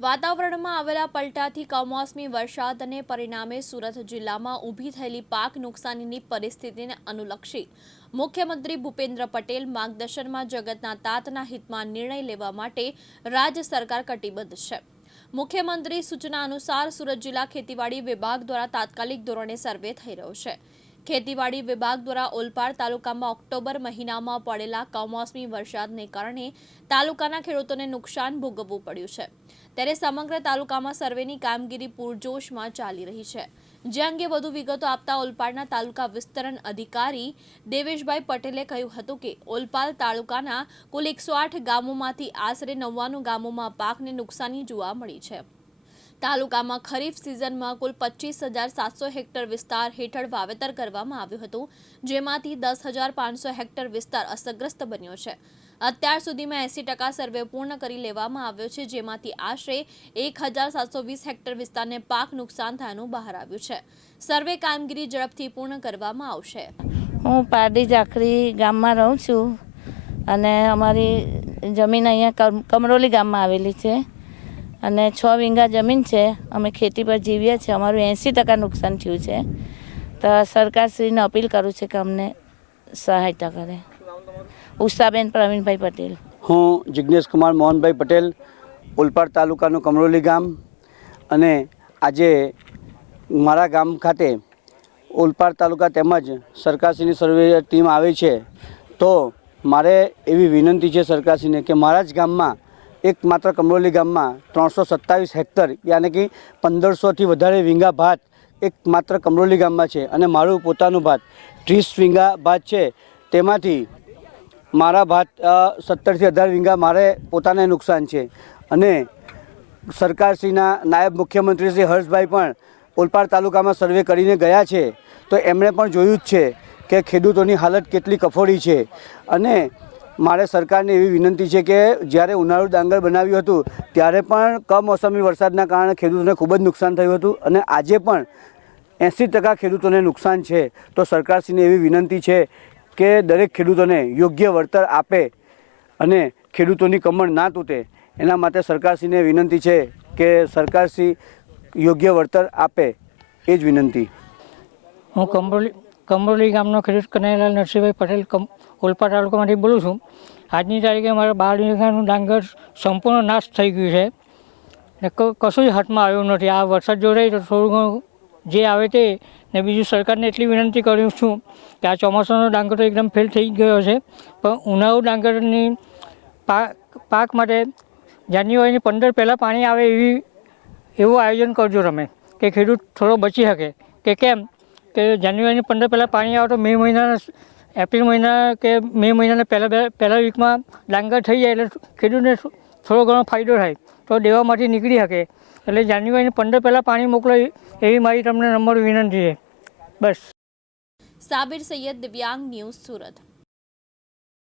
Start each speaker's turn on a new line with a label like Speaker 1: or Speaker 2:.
Speaker 1: વાતાવરણમાં આવેલા પલટાથી કમોસમી વરસાદ અને પરિણામે સુરત જિલ્લામાં ઊભી થયેલી પાક નુકસાનીની પરિસ્થિતિને અનુલક્ષી મુખ્યમંત્રી ભૂપેન્દ્ર પટેલ માર્ગદર્શનમાં જગતના તાતના હિતમાં નિર્ણય લેવા માટે રાજ્ય સરકાર કટિબદ્ધ છે. મુખ્યમંત્રી સૂચના અનુસાર સુરત જિલ્લા ખેતીવાડી વિભાગ દ્વારા તાત્કાલિક ધોરણે સર્વે થઈ રહ્યો છે. ખેતીવાડી વિભાગ દ્વારા ઓલપાડ તાલુકામાં ઓક્ટોબર મહિનામાં પડેલા કમોસમી વરસાદને કારણે તાલુકાના ખેડૂતોને નુકસાન ભોગવવું પડ્યું છે. ત્યારે સમગ્ર તાલુકામાં સર્વેની કામગીરી પૂરજોશમાં ચાલી રહી છે. જે અંગે વધુ વિગતો આપતા ઓલપાડના તાલુકા વિસ્તરણ અધિકારી દેવેશભાઈ પટેલે કહ્યું હતું કે, ઓલપાડ તાલુકાના કુલ એકસો ગામોમાંથી આશરે નવ્વાણું ગામોમાં પાકને નુકસાની જોવા મળી છે. તાલુકામાં ખરીફ સિઝનમાં કુલ પચીસ હજાર સાતસો હેક્ટર વિસ્તાર હેઠળ વાવેતર કરવામાં આવ્યું હતું, જેમાંથી દસ હજાર પાંચસો હેક્ટર વિસ્તાર અસરગ્રસ્ત બન્યો છે. અત્યાર સુધીમાં એંસી ટકા સર્વે પૂર્ણ કરી લેવામાં આવ્યો છે, જેમાંથી આશરે એક હજાર સાતસો વીસ હેક્ટર વિસ્તારને પાક નુકસાન થયાનું બહાર આવ્યું છે. સર્વે કામગીરી ઝડપથી પૂર્ણ કરવામાં આવશે.
Speaker 2: હું પારડી જાખરી ગામમાં રહું છું અને અમારી જમીન અહીંયા કમ- કમરોલી ગામમાં આવેલી છે. અને છ વીંગા જમીન છે, અમે ખેતી પર જીવીએ છીએ. અમારું એંસી ટકા નુકસાન થયું છે. તો સરકારશ્રીને અપીલ કરું છું કે અમને સહાયતા કરે. ઉષાબેન પ્રવીણભાઈ પટેલ.
Speaker 3: હું જિજ્ઞેશ કુમાર મોહનભાઈ પટેલ, ઉલપાડ તાલુકાનું કમરોલી ગામ. અને આજે મારા ગામ ખાતે ઉલપાડ તાલુકા તેમજ સરકારશ્રીની સર્વે ટીમ આવી છે, તો મારે એવી વિનંતી છે સરકારશ્રીને કે મારા જ ગામમાં એક માત્ર કમરોલી ગામમાં ત્રણસો સત્તાવીસ હેક્ટર, યાની કે પંદરસોથી વધારે વીંગા ભાત એક માત્ર કમરોલી ગામમાં છે. અને મારું પોતાનું ભાત, ત્રીસ વીંગા ભાત છે. તેમાંથી મારા ભાત સત્તરથી અઢાર વીંગા મારે પોતાને નુકસાન છે. અને સરકારશ્રીના નાયબ મુખ્યમંત્રી શ્રી હર્ષભાઈ પણ ઓલપાડ તાલુકામાં સર્વે કરીને ગયા છે. તો એમણે પણ જોયું જ છે કે ખેડૂતોની હાલત કેટલી કફોડી છે. અને મારે સરકારને એવી વિનંતી છે કે જ્યારે ઉનાળુ ડાંગર બનાવ્યું હતું, ત્યારે પણ કમોસમી વરસાદના કારણે ખેડૂતોને ખૂબ જ નુકસાન થયું હતું અને આજે પણ એંસી ટકા ખેડૂતોને નુકસાન છે. તો સરકારશ્રીને એવી વિનંતી છે કે દરેક ખેડૂતોને યોગ્ય વળતર આપે અને ખેડૂતોની કમર ના તૂટે. એના માટે સરકારશ્રીને વિનંતી છે કે સરકારશ્રી યોગ્ય વળતર આપે. એ જ વિનંતી.
Speaker 4: હું કંબોલી કંબોલી ગામનો ખેડૂત કનૈયાલાલ નરસિંહભાઈ પટેલ ઓલપા તાલુકામાંથી બોલું છું. આજની તારીખે મારા બાર ડાંગર સંપૂર્ણ નાશ થઈ ગયું છે. ને કશું જ હાથમાં આવ્યું નથી. આ વરસાદ જો રહી તો થોડું ઘણું જે આવે તે ને બીજું સરકારને એટલી વિનંતી કરું છું કે આ ચોમાસાનો ડાંગર તો એકદમ ફેલ થઈ ગયો છે. પણ ઉનાળુ ડાંગરની પાક પાક માટે જાન્યુઆરીની પંદર પહેલાં પાણી આવે એવી એવું આયોજન કરજો તમે, કે ખેડૂત થોડો બચી શકે. કે કેમ? કે જાન્યુઆરીની પંદર પહેલાં પાણી આવે તો મે મહિનાના એપ્રિલ મહિના કે મે મહિનાના પહેલાં પહેલા વીકમાં ડાંગર થઈ જાય એટલે ખેડૂતને થોડો ઘણો ફાયદો થાય, તો દેવામાંથી નીકળી શકે. એટલે જાન્યુઆરીની પંદર પહેલાં પાણી મોકલો એવી મારી તમને નંબર વિનંતી છે. બસ.
Speaker 1: સાબિર સૈયદ દિવ્યાંગ ન્યૂઝ સુરત.